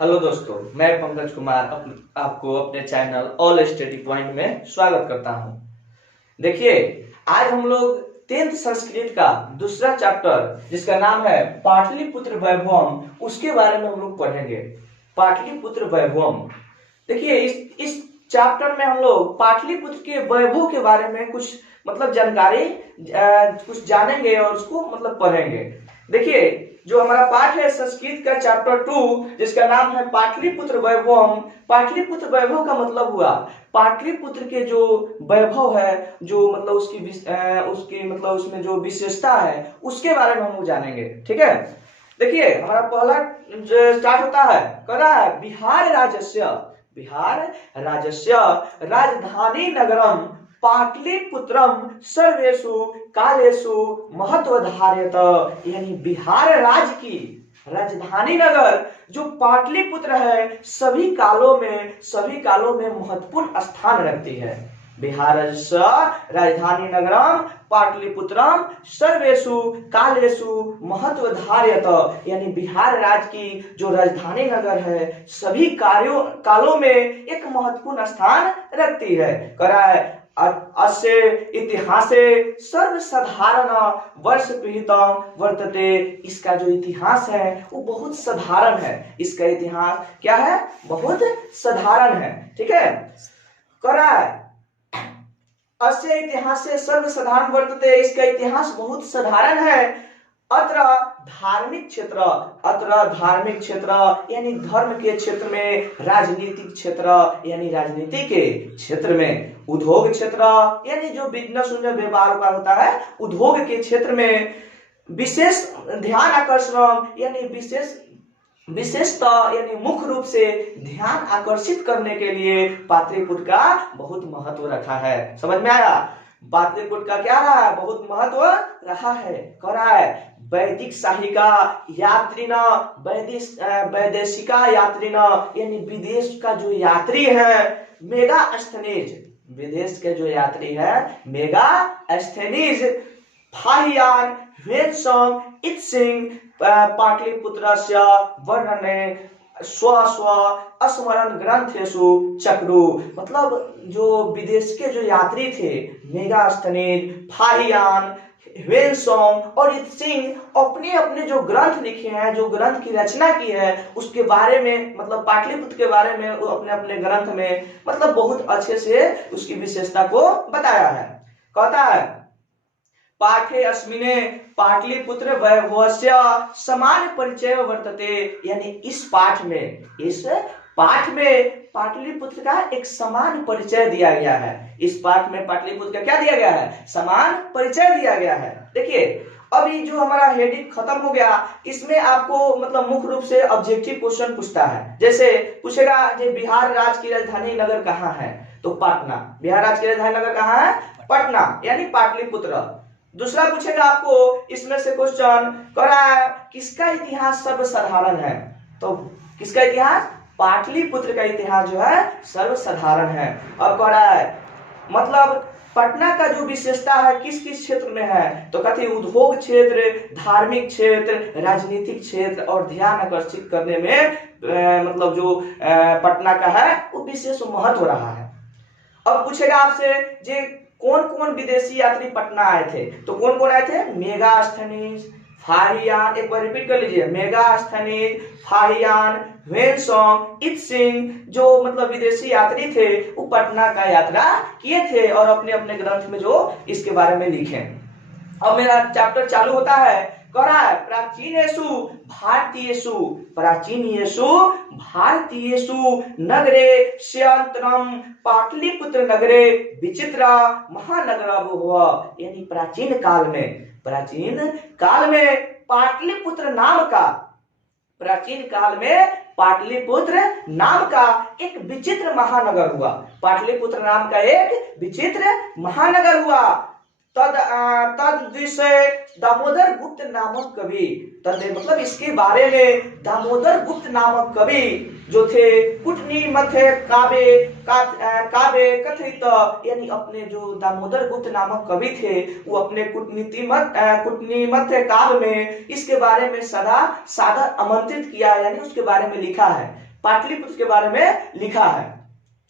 Hello दोस्तों, मैं पंकज कुमार आपको अपने चैनल ऑल स्टडी पॉइंट में स्वागत करता हूं। देखिए, आज हम लोग 10th संस्कृत का दूसरा चैप्टर जिसका नाम है पाटलिपुत्र वैभवम, उसके बारे में हम लोग पढ़ेंगे। पाटलिपुत्र वैभवम। देखिए, इस चैप्टर में हम लोग पाटलिपुत्र के वैभव के बारे में कुछ जानकारी कुछ जानेंगे और उसको पढ़ेंगे। देखिए, जो हमारा पाठ है संस्कृत का चैप्टर 2 जिसका नाम है पाटलिपुत्र वैभवम। पाटलिपुत्र वैभव का मतलब हुआ पाटलिपुत्र के जो वैभव है, जो उसकी उसमें जो विशेषता है उसके बारे में हम लोग जानेंगे। ठीक है, देखिए हमारा पहला स्टार्ट होता है, कह रहा है बिहार राज्यस्य राजधानी नगरम पाटलिपुत्रम सर्वेषु कालेषु महत्वधार्यत। यानी बिहार राज्य की राजधानी नगर जो पाटलिपुत्र है सभी कालों में महत्वपूर्ण स्थान रखती है। बिहार राजधानी नगरम पाटलिपुत्रम सर्वेषु कालेषु महत्वधार्यत। यानी बिहार राज्य की जो राजधानी नगर है सभी कालों में एक महत्वपूर्ण स्थान रखती है। करा है अस्य इतिहासे सर्वसाधारण वर्ष पिहितम वर्तते। इसका जो इतिहास है वो बहुत साधारण है। इसका इतिहास क्या है? बहुत साधारण है। ठीक है, करा है अस्य इतिहासे सर्वसाधारण वर्तते। इसका इतिहास बहुत साधारण है। अत्र धार्मिक क्षेत्र यानी धर्म के क्षेत्र में, राजनीतिक क्षेत्र यानी राजनीति के क्षेत्र में, उद्योग क्षेत्र यानी जो बिजनेस व्यापार का होता है उद्योग के क्षेत्र में, विशेष ध्यान आकर्षण यानी विशेषता यानी मुख्य रूप से ध्यान आकर्षित करने के लिए पाटलिपुत्र का बहुत महत्व रखा है। समझ में आया? पाटलिपुत्र का क्या रहा है? बहुत महत्व रहा है। कह रहा है वैदिक साहिका यात्रिना, वैदेशिका यात्रिना यानी विदेश का जो यात्री है, मेगा अस्थनीज विदेश के जो यात्री है मेगा अस्थनीज फाहियान वेदसम इत्सिंग पाटलिपुत्रस्य वर्णने स्व स्मरण ग्रंथेषु चक्रु। मतलब जो विदेश के जो यात्री थे मेगा अस्थनीज, फाहियान, वेलसोंग और इत्सिंग अपने अपने जो ग्रंथ लिखे हैं, जो ग्रंथ की रचना की है उसके बारे में, पाटलिपुत्र के बारे में वो अपने अपने ग्रंथ में बहुत अच्छे से उसकी विशेषता को बताया है। कहता है पाठे अस्मिने पाटलिपुत्र वैभवस्य समान परिचय वर्तते। यानी इस पाठ में पाटलिपुत्र का एक समान परिचय दिया गया है। इस पाठ में पाटलिपुत्र का क्या दिया गया है? समान परिचय दिया गया है। देखिए, अभी जो हमारा हेडिंग खत्म हो गया, इसमें आपको मुख्य रूप से ऑब्जेक्टिव क्वेश्चन पूछता है। जैसे पूछेगा कि बिहार राज्य की राजधानी नगर कहाँ है? तो पटना। बिहार राज्य की राजधानी नगर कहाँ है? पटना यानी पाटलिपुत्र। दूसरा पूछेगा आपको इसमें से क्वेश्चन, कह रहा है किसका इतिहास सर्वसाधारण है? तो किसका इतिहास? पाटलिपुत्र का इतिहास जो है सर्वसाधारण है। और कह रहा है पटना का जो विशेषता है किस किस क्षेत्र में है? तो कहते उद्योग क्षेत्र, धार्मिक क्षेत्र, राजनीतिक क्षेत्र और ध्यान आकर्षित करने में जो पटना का है वो विशेष महत्व रहा है। अब पूछेगा आपसे जे कौन कौन विदेशी यात्री पटना आए थे? तो कौन कौन आए थे? मेगा अस्थनीज, फाहियान, एक बार रिपीट कर लीजिए, मेगा अस्थनीज, फाहियान, वेलसोंग, इत्सिंग जो विदेशी यात्री थे वो पटना का यात्रा किए थे और अपने अपने ग्रंथ में जो इसके बारे में लिखे। अब मेरा चैप्टर चालू होता है, कह रहा है प्राचीनेषु नगरे स्यंतरम पाटलिपुत्र नगरे विचित्रा महानगर हुआ। यानी प्राचीन काल में पाटलिपुत्र नाम का एक विचित्र महानगर हुआ। पाटलिपुत्र नाम का एक विचित्र महानगर हुआ। तद विषय दामोदर गुप्त नामक कवि, इसके बारे में दामोदर गुप्त नामक कवि जो थे कुटनीमध्य काव्य कथित। यानी अपने जो दामोदर गुप्त नामक कवि थे वो अपने कुटनीमध्य काव्य में इसके बारे में सदा सादर आमंत्रित किया, यानी उसके बारे में लिखा है। पाटलिपुत्र के बारे में लिखा है,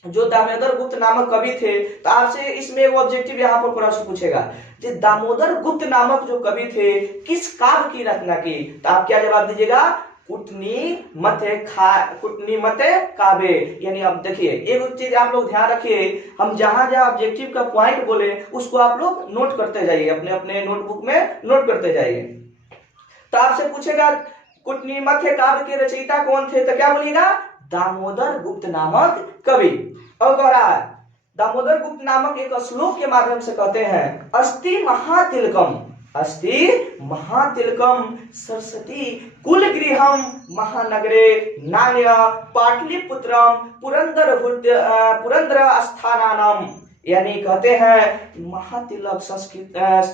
जो दामोदर गुप्त नामक कवि थे। तो आपसे इसमें वो ऑब्जेक्टिव यहाँ पर प्रश्न पूछेगा, जो दामोदर गुप्त नामक जो कवि थे किस काव्य की रचना की? तो आप क्या जवाब दीजिएगा? कुटनीमते काव्य। यानी अब देखिए एक चीज आप लोग ध्यान रखिए, हम जहां जहां ऑब्जेक्टिव का पॉइंट बोले उसको आप लोग नोट करते जाइए, अपने अपने नोटबुक में नोट करते जाइए। तो आपसे पूछेगा कुटनीमते काव्य के रचयिता कौन थे? तो क्या बोलिएगा? दामोदर गुप्त नामक कवि। और कह रहा है दामोदर गुप्त नामक एक श्लोक के माध्यम से कहते हैं, अस्ति महातिलकम, अस्ति महातिलकम सरस्वती कुलगृहम महानगरे नान्य पाटलिपुत्रम पुरंदर स्थानानम। यानी कहते हैं महातिलक संस्कृत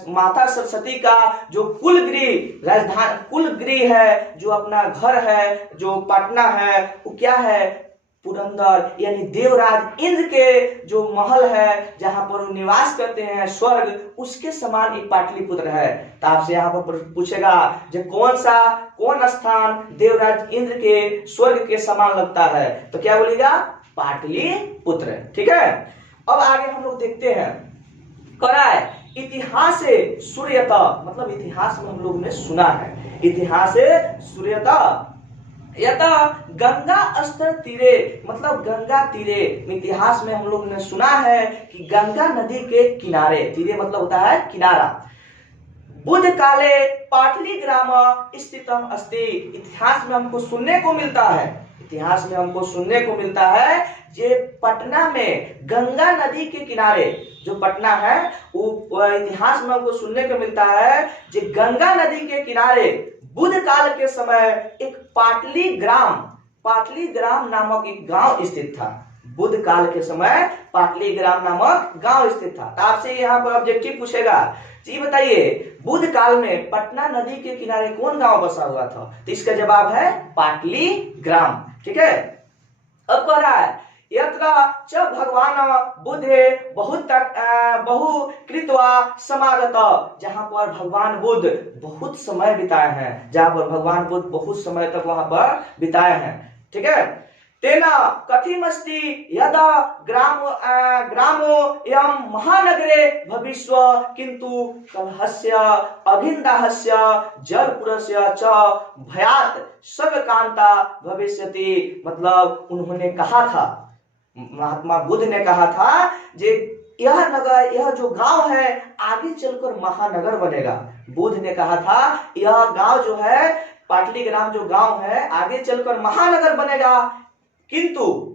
माता सरस्वती का जो कुलगृह राजधानी कुलगृह है, जो अपना घर है, जो पटना है, वो क्या है? पुरंदर, यानी देवराज इंद्र के जो महल है जहां पर वो निवास करते हैं स्वर्ग, उसके समान एक पाटलिपुत्र है। तो आपसे यहाँ पर पूछेगा जो कौन स्थान देवराज इंद्र के स्वर्ग के समान लगता है? तो क्या बोलिएगा? पाटलिपुत्र। ठीक है, अब आगे हम लोग देखते हैं। कह रहा है इतिहास सूर्यता, मतलब इतिहास में हम लोग ने सुना है, इतिहास सूर्यता यथा गंगा स्तर तीरे, मतलब गंगा तीरे। इतिहास में हम लोग ने सुना है कि गंगा नदी के किनारे, तीरे मतलब होता है किनारा, बुध काले पाटली ग्राम स्थितम अस्ति। इतिहास में हमको सुनने को मिलता है, इतिहास में हमको सुनने को मिलता है जे पटना में गंगा नदी के किनारे जो पटना है वो इतिहास में हमको सुनने को मिलता है जे गंगा नदी के किनारे बुध काल के समय एक पाटली ग्राम नामक एक गांव स्थित था। बुध काल के समय पाटली ग्राम नामक गांव स्थित था। तो आपसे यहाँ पर ऑब्जेक्टिव पूछेगा, जी बताइए बुध काल में पटना नदी के किनारे कौन गांव बसा हुआ था? तो इसका जवाब है पाटली ग्राम। ठीक है, अब कह रहा है यत्र च भगवान बुद्धे बहु कृत्वा समागत, जहां पर भगवान बुद्ध बहुत समय बिताए हैं, जहां पर भगवान बुद्ध बहुत समय तक वहां पर बिताए हैं। ठीक है, तेना कथिमस्ति यदा ग्रामो एवं महानगरे भविष्य किंतु कलहस्य अभिन्दाहस्य जलपुरस्य च भयात सर्वकांता भविष्यति। मतलब उन्होंने कहा था, महात्मा बुद्ध ने कहा था जे यह नगर, यह जो गांव है आगे चलकर महानगर बनेगा। बुद्ध ने कहा था यह गांव जो है पाटली ग्राम जो गांव है आगे चलकर महानगर बनेगा, किंतु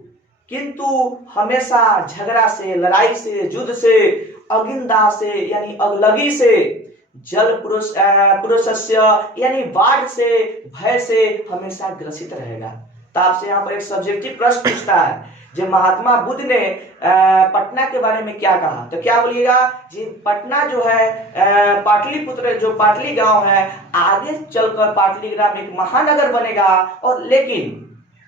हमेशा झगड़ा से, लड़ाई से, युद्ध से, अगिंदा से यानी अगलगी से, जल पुरुषस्य यानी बाढ़ से, भय से हमेशा ग्रसित रहेगा। तो आपसे यहाँ पर एक सब्जेक्टिव प्रश्न पूछता है जब महात्मा बुद्ध ने पटना के बारे में क्या कहा? तो क्या बोलिएगा? जी पटना जो है पाटलिपुत्र जो पाटली गांव है आगे चलकर पाटली ग्राम एक महानगर बनेगा, और लेकिन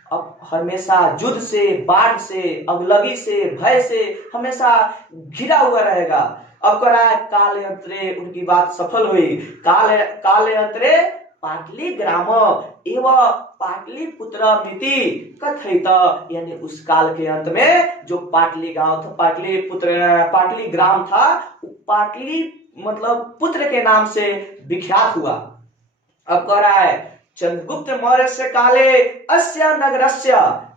अब हमेशा युद्ध से, बाढ़ से, अगलगी से, भय से हमेशा घिरा हुआ रहेगा। अब कह रहा है काल यंत्रे, उनकी बात सफल हुई। काल यंत्रे पाटली ग्राम एवं पाटलिपुत्र मिति कथित, यानी उस काल के अंत में जो पाटली गांव था, पाटली ग्राम था, पाटली मतलब पुत्र के नाम से विख्यात हुआ। अब कह रहा है चंद्रगुप्त मौर्य से काले अस्य नगरस्य,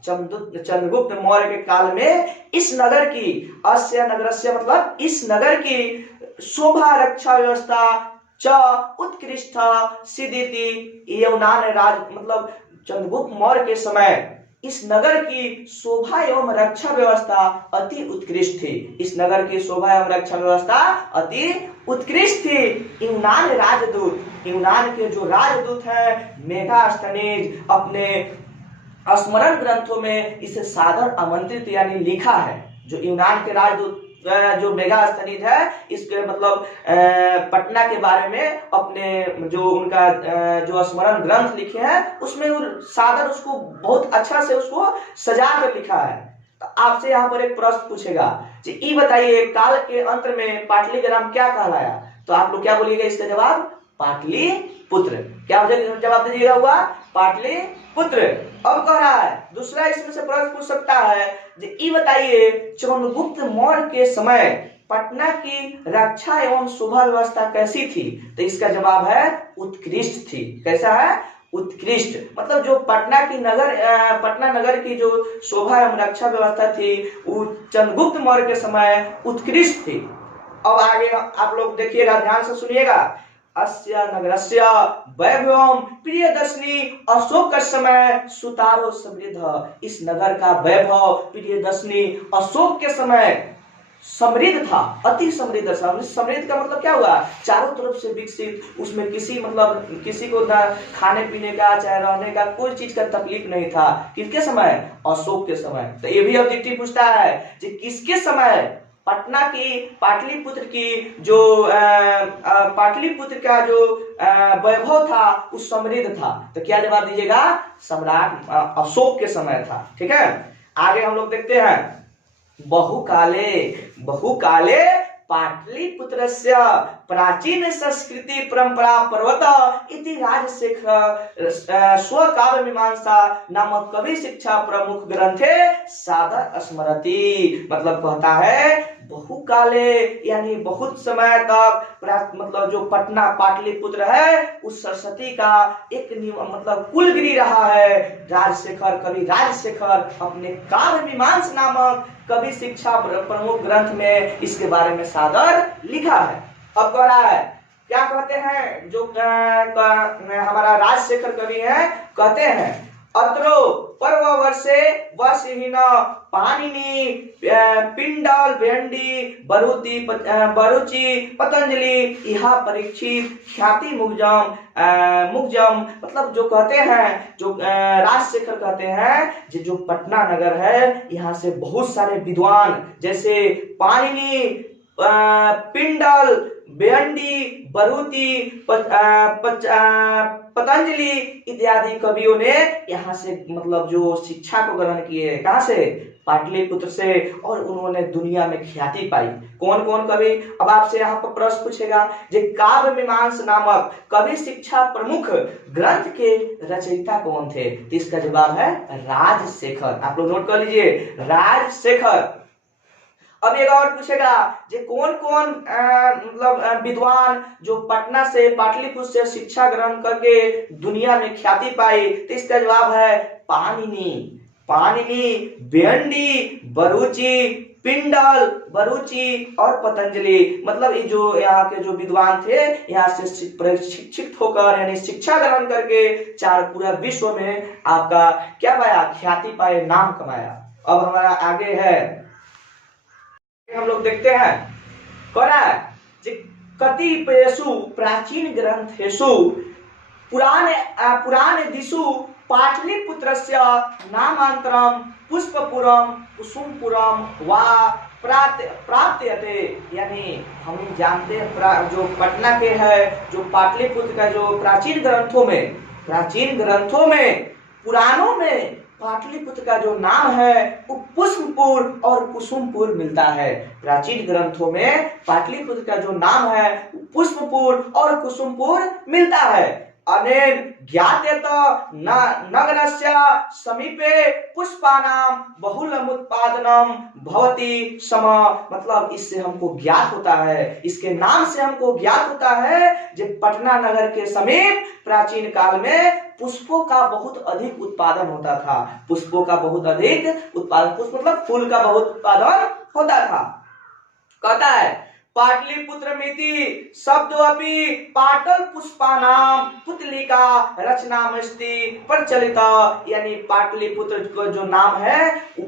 चंद्रगुप्त मौर्य के काल में इस नगर की, अस्य नगरस्य मतलब इस नगर की शोभा रक्षा व्यवस्था च उत्कृष्ट सिद्धिति यवनान राज, मतलब चंद्रगुप्त मौर्य के समय इस नगर की शोभा एवं रक्षा व्यवस्था अति उत्कृष्ट थी। इस नगर की शोभा एवं रक्षा व्यवस्था अति उत्कृष्ट थी। यूनान राजदूत, यूनान के जो राजदूत हैं मेगास्थनीज अपने स्मरण ग्रंथों में इसे सादर आमंत्रित यानी लिखा है। जो यूनान के राजदूत जो मेगास्थनीज है इसके मतलब पटना के बारे में अपने जो उनका जो स्मरण ग्रंथ लिखे हैं उसमें सादर उसको बहुत अच्छा से उसको सजा कर लिखा है। तो आपसे यहाँ पर एक प्रश्न पूछेगा कि ये बताइए काल के अंत में पाटली ग्राम क्या कहलाया? तो आप लोग क्या बोलिएगा इसका जवाब? पाटली पुत्र। क्या जवाब दीजिएगा हुआ पाटलिपुत्र। अब कह रहा है दूसरा इसमें से प्रश्न पूछ सकता है, ये बताइए चंद्रगुप्त मौर्य के समय पटना की रक्षा एवं शोभा व्यवस्था कैसी थी? तो इसका जवाब है उत्कृष्ट थी। कैसा है? उत्कृष्ट। मतलब जो पटना नगर की जो शोभा एवं रक्षा व्यवस्था थी वो चंद्रगुप्त मौर्य के समय उत्कृष्ट थी। अब आगे आप लोग देखिएगा, ध्यान से सुनिएगा। अस्य नगरस्य वैभवम प्रियदर्शनी अशोक का समय सुतारो समृद्ध। इस नगर का वैभव प्रियदर्शनी अशोक के समय समृद्ध था, अति समृद्ध। समृद्ध का मतलब क्या हुआ? चारों तरफ से विकसित, उसमें किसी को ना खाने पीने का चाहे रहने का कोई चीज का तकलीफ नहीं था। किसके समय? अशोक के समय। तो ये भी ऑब्जेक्टिव पूछता है कि किसके समय पटना की पाटलिपुत्र की जो पाटलिपुत्र का जो वैभव था उस समृद्ध था। तो क्या जवाब दीजिएगा? सम्राट अशोक के समय था। ठीक है, आगे हम लोग देखते हैं। बहुकाले पाटलिपुत्रस्य प्राचीन संस्कृति परंपरा पर्वत इति राजशेखर स्वकाव्य मीमांसा नामक कवि शिक्षा प्रमुख ग्रंथे सादर स्मरति। मतलब कहता है बहुकाले यानी बहुत समय तक मतलब जो पटना पाटलिपुत्र है उस सरस्वती का एक मतलब कुलगिरी रहा है। कवि राजशेखर अपने काव्य मीमांसा नामक कवि शिक्षा प्रमुख ग्रंथ में इसके बारे में सादर लिखा है। अब कह रहा है, क्या कहते हैं जो हमारा राजशेखर कवि है, कहते हैं अत्रो पर्व वर्षे वसहीन पाणिनि पिंडल भेंडी बरुचि पतंजलि इहा परीक्षित ख्याति मुगजम। मतलब जो कहते हैं, जो राजशेखर कहते हैं जो पटना नगर है यहाँ से बहुत सारे विद्वान जैसे पाणिनि पिंडल भेंडी बरुति पतंजलि इत्यादि कवियों ने यहाँ से मतलब जो शिक्षा को ग्रहण किए। कहाँ से? पाटलिपुत्र से। और उन्होंने दुनिया में ख्याति पाई। कौन कौन कवि? अब आपसे यहाँ पर प्रश्न पूछेगा जे काव्य मीमांसा नामक कवि शिक्षा प्रमुख ग्रंथ के रचयिता कौन थे? तो इसका जवाब है राजशेखर। आप लोग नोट कर लीजिए, राजशेखर। अब एक और पूछेगा जे कौन कौन मतलब विद्वान जो पटना से पाटलिपुत्र से शिक्षा ग्रहण करके दुनिया में ख्याति पाई? तो इसका जवाब है पाणिनि भेंडी बरुचि पिंडल बरुचि और पतंजलि। मतलब ये जो यहाँ के जो विद्वान थे यहाँ से प्रशिक्षित होकर यानी शिक्षा ग्रहण करके पूरा विश्व में आपका क्या पाया? ख्याति पाए, नाम कमाया। अब हमारा आगे है, हम लोग देखते हैं कतिपयेषु प्राचीन ग्रंथेषु पुराणे दिशु पाटलिपुत्रस्य नामांतरम पुष्पपुरम कुसुमपुरम वा प्राप्यते। यानी हम जानते हैं जो पटना के है जो पाटलिपुत्र का जो प्राचीन ग्रंथों में पुराणों में पाटलिपुत्र का जो नाम है वो पुष्पपुर और कुसुमपुर मिलता है। प्राचीन ग्रंथों में पाटलिपुत्र का जो नाम है पुष्पपुर और कुसुमपुर मिलता है। अनेन ज्ञातेत नगरस्य समीपे पुष्पानां बहुलमुत्पादनम भवति सम। मतलब इससे हमको ज्ञात होता है, इसके नाम से हमको ज्ञात होता है कि पटना नगर के समीप प्राचीन काल में पुष्पों का बहुत अधिक उत्पादन होता था। पुष्पों का बहुत अधिक उत्पादन, पुष्प मतलब फूल का बहुत उत्पादन होता था। कहता है पाटलिपुत्र मिति शब्द अपि पाटल पुष्पानाम पुतलिका रचनामस्ति प्रचलित। यानी पाटलिपुत्र का जो नाम है वो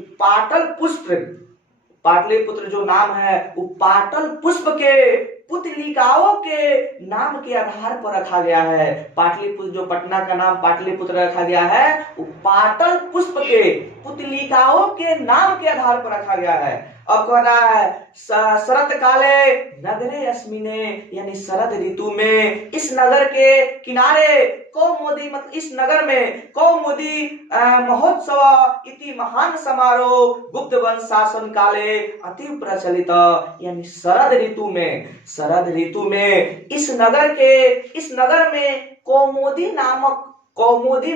पाटलिपुत्र जो नाम है वो पाटल पुष्प के पुतलिकाओं के नाम के आधार पर रखा गया है। पाटलिपुत्र जो पटना का नाम पाटलिपुत्र रखा गया है वो पाटल पुष्प के पुतलिकाओं के नाम के आधार पर रखा गया है। अब कह रहा है शरत काले नगरे अस्मिने, यानी शरद ऋतु में इस नगर के किनारे कौमुदी, मतलब इस नगर में कौमुदी महोत्सव इति महान समारोह गुप्त वंश शासन काले अति प्रचलित, यानी शरद ऋतु में इस नगर में कौमुदी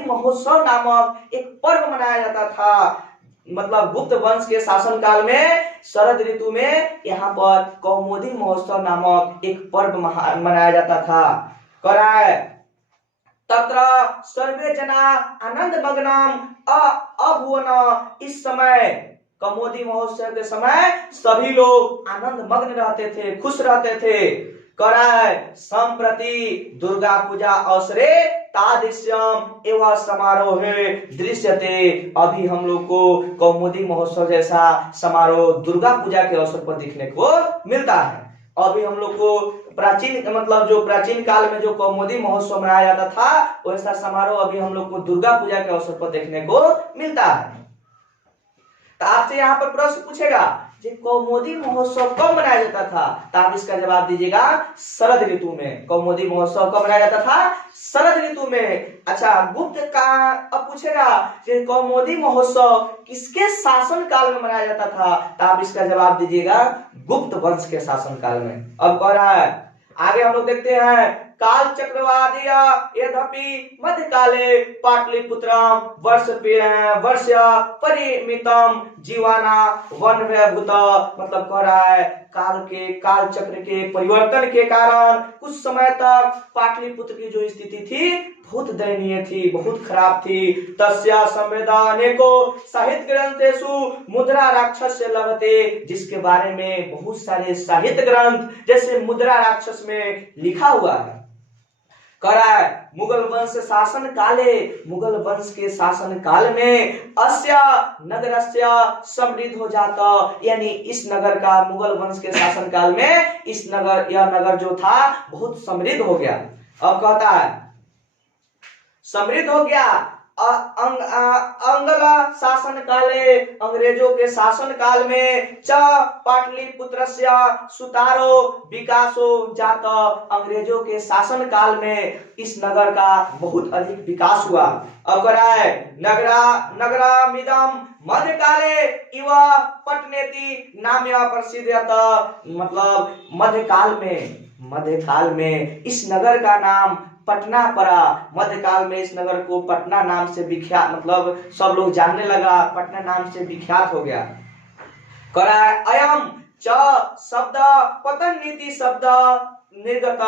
महोत्सव नामक एक पर्व मनाया जाता था। मतलब गुप्त वंश के शासन काल में शरद ऋतु में यहाँ पर कौमुदी महोत्सव नामक एक पर्व मनाया जाता था। करा है तत्र सर्वे जना आनंद मग्नम अभुवन, इस समय कौमुदी महोत्सव के समय सभी लोग आनंद मग्न रहते थे, खुश रहते थे। कराय संप्रति दुर्गा पूजा अवसरे तादृश्यम एवं समारोह दृश्यते, अभी हम लोग को कौमुदी महोत्सव जैसा समारोह दुर्गा पूजा के अवसर पर देखने को मिलता है। अभी हम लोग को प्राचीन काल में जो कौमुदी महोत्सव मनाया जाता था वैसा समारोह अभी हम लोग को दुर्गा पूजा के अवसर पर देखने को मिलता है। तो आपसे यहाँ पर प्रश्न पूछेगा कि कौमुदी महोत्सव कब मनाया जाता था, तो आप इसका जवाब दीजिएगा शरद ऋतु में। कौमुदी महोत्सव कब मनाया जाता था? शरद ऋतु में। अच्छा, गुप्त का अब पूछेगा कि कौमुदी महोत्सव किसके शासन काल में मनाया जाता था, तो आप इसका जवाब दीजिएगा गुप्त वंश के शासन काल में। अब कह रहा है आगे हम लोग देखते हैं काल चक्रवादीय यद्यपि मध्यकाले पाटलिपुत्रम वर्ष परिमितम जीवाना वन भूत, मतलब कह रहा है काल चक्र के परिवर्तन के कारण कुछ समय तक पाटलिपुत्र की जो स्थिति थी बहुत दयनीय थी, बहुत खराब थी। तस्या संवेदानेको साहित्य ग्रंथेषु मुद्रा राक्षस से लभते, जिसके बारे में बहुत सारे साहित्य ग्रंथ जैसे मुद्रा राक्षस में लिखा हुआ है। मुगल वंश के शासन काल में अस्या नगरस्या समृद्ध हो जाता, यानी इस नगर का मुगल वंश के शासन काल में यह नगर जो था बहुत समृद्ध हो गया। अब कहता है समृद्ध हो गया। अंगला शासन काले, अंग्रेजों के शासन काल में च पाटलिपुत्रस्य सुतारो विकासो जाता, अंग्रेजों के शासन काल में इस नगर का बहुत अधिक विकास हुआ। अब नगरा मिदम मध्यकाले इव पटनेति नाम्या प्रसिद्ध, मतलब मध्यकाल में इस नगर का नाम पटना पड़ा। मध्यकाल में इस नगर को पटना नाम से विख्यात, मतलब सब लोग जानने लगा, पटना नाम से विख्यात हो गया। अयम च शब्द पतन नीति शब्द निर्गत,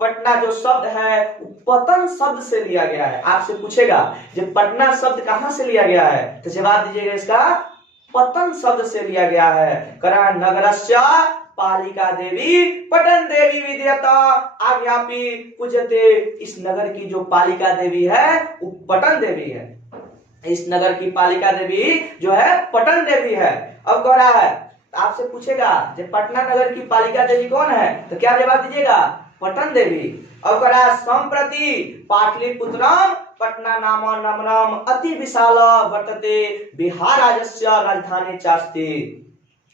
पटना जो शब्द है पतन शब्द से लिया गया है। आपसे पूछेगा जब पटना शब्द कहां से लिया गया है, तो जवाब दीजिएगा इसका पतन शब्द से लिया गया है। नगरस्य पालिका देवी पटन देवी विद्यता आज्ञापी पूजते, इस नगर की जो पालिका देवी है वो पटन देवी है। इस नगर की पालिका देवी जो है पटन देवी है। अब कह रहा है आपसे पूछेगा जब पटना नगर की पालिका देवी कौन है, तो क्या जवाब दीजिएगा? पटन देवी। अब कह रहा है संप्रति पाटलिपुत्रम पटना नाम नमनम अति विशाल वर्तते बिहार राज्यस्य राजधानी चास्ति,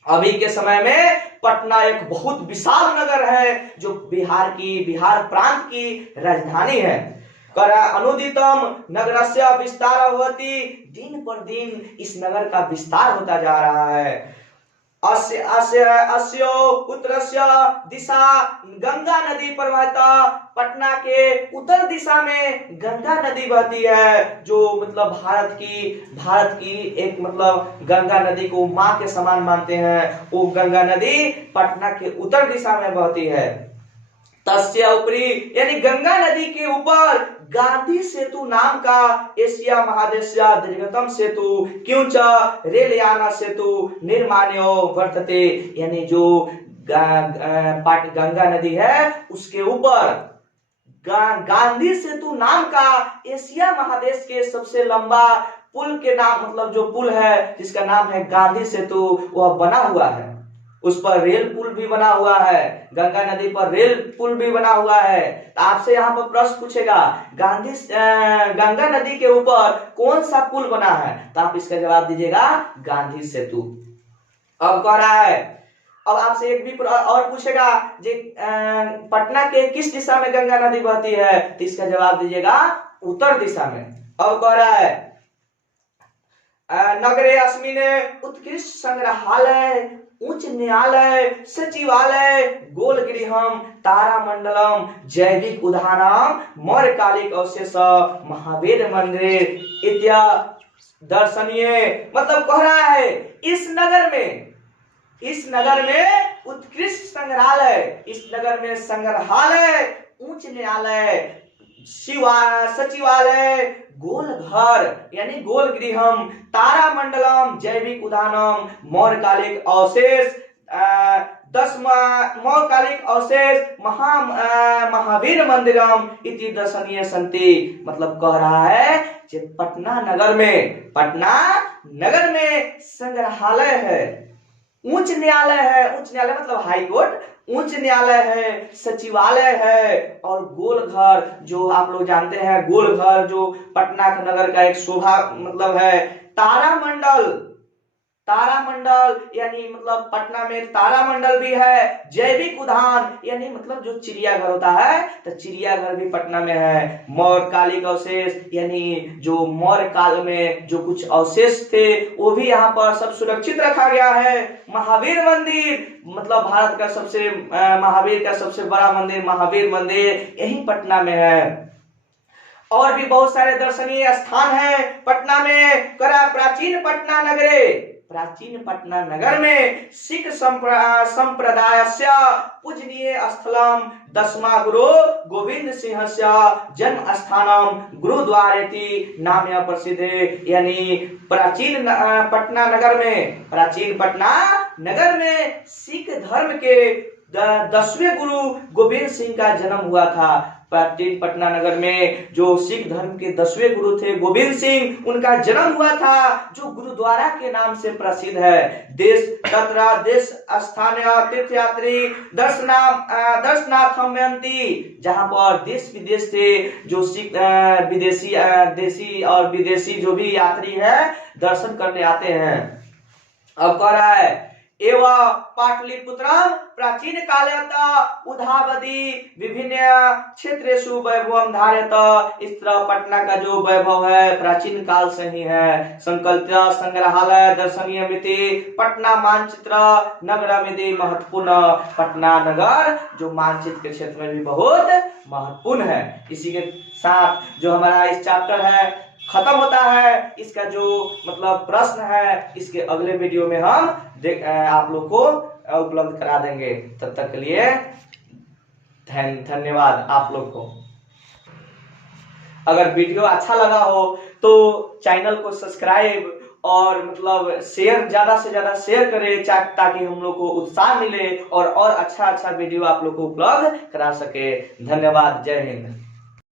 अभी के समय में पटना एक बहुत विशाल नगर है जो बिहार प्रांत की राजधानी है। अनुदितम नगरस्य विस्तार होती, दिन पर दिन इस नगर का विस्तार होता जा रहा है। अस्यो उत्तरस्य दिशा गंगा नदी प्रवाहिता, पटना के उत्तर दिशा में गंगा नदी बहती है, जो मतलब भारत की एक मतलब गंगा नदी को माँ के समान मानते हैं। वो गंगा नदी पटना के उत्तर दिशा में बहती है। तस्य ऊपरी, यानी गंगा नदी के ऊपर गांधी सेतु नाम का एशिया महादेश दीर्घतम सेतु क्योंच रेलयाना सेतु निर्माण्यो वर्तते, यानी जो गंगा नदी है उसके ऊपर गांधी सेतु नाम का एशिया महादेश के सबसे लंबा पुल के नाम, मतलब जो पुल है जिसका नाम है गांधी सेतु, वह बना हुआ है। उस पर रेल पुल भी बना हुआ है, गंगा नदी पर रेल पुल भी बना हुआ है। तो आपसे यहाँ पर प्रश्न पूछेगा गंगा नदी के ऊपर कौन सा पुल बना है, तो आप इसका जवाब दीजिएगा गांधी सेतु। अब कह रहा है, अब आपसे एक भी और पूछेगा जे पटना के किस दिशा में गंगा नदी बहती है, तो इसका जवाब दीजिएगा उत्तर दिशा में। अब कह रहा है नगरे अस्मिने उत्कृष्ट संग्रहालय, उच्च न्यायालय, सचिवालय, गोल गृहम, तारामंडलम, जैविक उद्यानम, मौर्यकालिक अवशेष, महावीर मंदिर इत्यादि दर्शनीय। मतलब कह रहा है इस नगर में उत्कृष्ट संग्रहालय, इस नगर में संग्रहालय, उच्च न्यायालय, सचिवालय, गोल घर यानी गोल गृहम, तारामंडलम, जैविक उद्यानम, मौर्यकालिक अवशेष, 10 मौर्यकालिक अवशेष, महावीर मंदिरम इति दर्शनीय संति। मतलब कह रहा है कि पटना नगर में संग्रहालय है, उच्च न्यायालय है, उच्च न्यायालय मतलब हाई कोर्ट, उच्च न्यायालय है, सचिवालय है, और गोल घर जो आप लोग जानते हैं, गोल घर जो पटना का नगर का एक शोभा मतलब है, तारामंडल यानी मतलब पटना में तारामंडल भी है, जैविक उद्यान यानी मतलब जो चिड़ियाघर होता है, तो चिड़ियाघर भी पटना में है, मौर्यकालिक अवशेष यानी जो मौर्य काल में जो कुछ अवशेष थे वो भी यहाँ पर सब सुरक्षित रखा गया है, महावीर मंदिर मतलब भारत का महावीर का सबसे बड़ा मंदिर महावीर मंदिर यही पटना में है। और भी बहुत सारे दर्शनीय स्थान हैं पटना में। प्राचीन पटना नगर में सिख संप्रदायस्य पूजनीय स्थलम, 10वां गुरु गोविंद सिंहस्य जन्म स्थानम, गुरुद्वारेति नाम्य प्रसिद्ध है। यानी प्राचीन पटना नगर में सिख धर्म के 10वें गुरु गोविंद सिंह का जन्म हुआ था। प्राचीन पटना नगर में जो सिख धर्म के 10वें गुरु थे गोविंद सिंह, उनका जन्म हुआ था, जो गुरुद्वारा के नाम से प्रसिद्ध है। देश स्थानीय तीर्थयात्री दर्शनार्थमयंती, जहां पर देश विदेश से जो सिख देशी और विदेशी जो भी यात्री है दर्शन करने आते हैं। अब कह रहा है एवं पाटलिपुत्रम प्राचीन कालत उधावधि विभिन्न क्षेत्रेषु वैभवम धारयत। इस तरह पटना का जो वैभव है प्राचीन काल से ही है। संकल्प संग्रहालय दर्शनीय मिति पटना मानचित्र नगर मिति महत्वपूर्ण। पटना नगर जो मानचित्र के क्षेत्र में भी बहुत महत्वपूर्ण है। इसी के साथ जो हमारा इस चैप्टर है खत्म होता है। इसका जो मतलब प्रश्न है इसके अगले वीडियो में हम आप लोग को उपलब्ध करा देंगे। तब तक के लिए धन्यवाद आप लोग को। अगर वीडियो अच्छा लगा हो तो चैनल को सब्सक्राइब और मतलब शेयर, ज्यादा से ज्यादा शेयर करें ताकि हम लोग को उत्साह मिले और अच्छा वीडियो आप लोग को उपलब्ध करा सके। धन्यवाद। जय हिंद।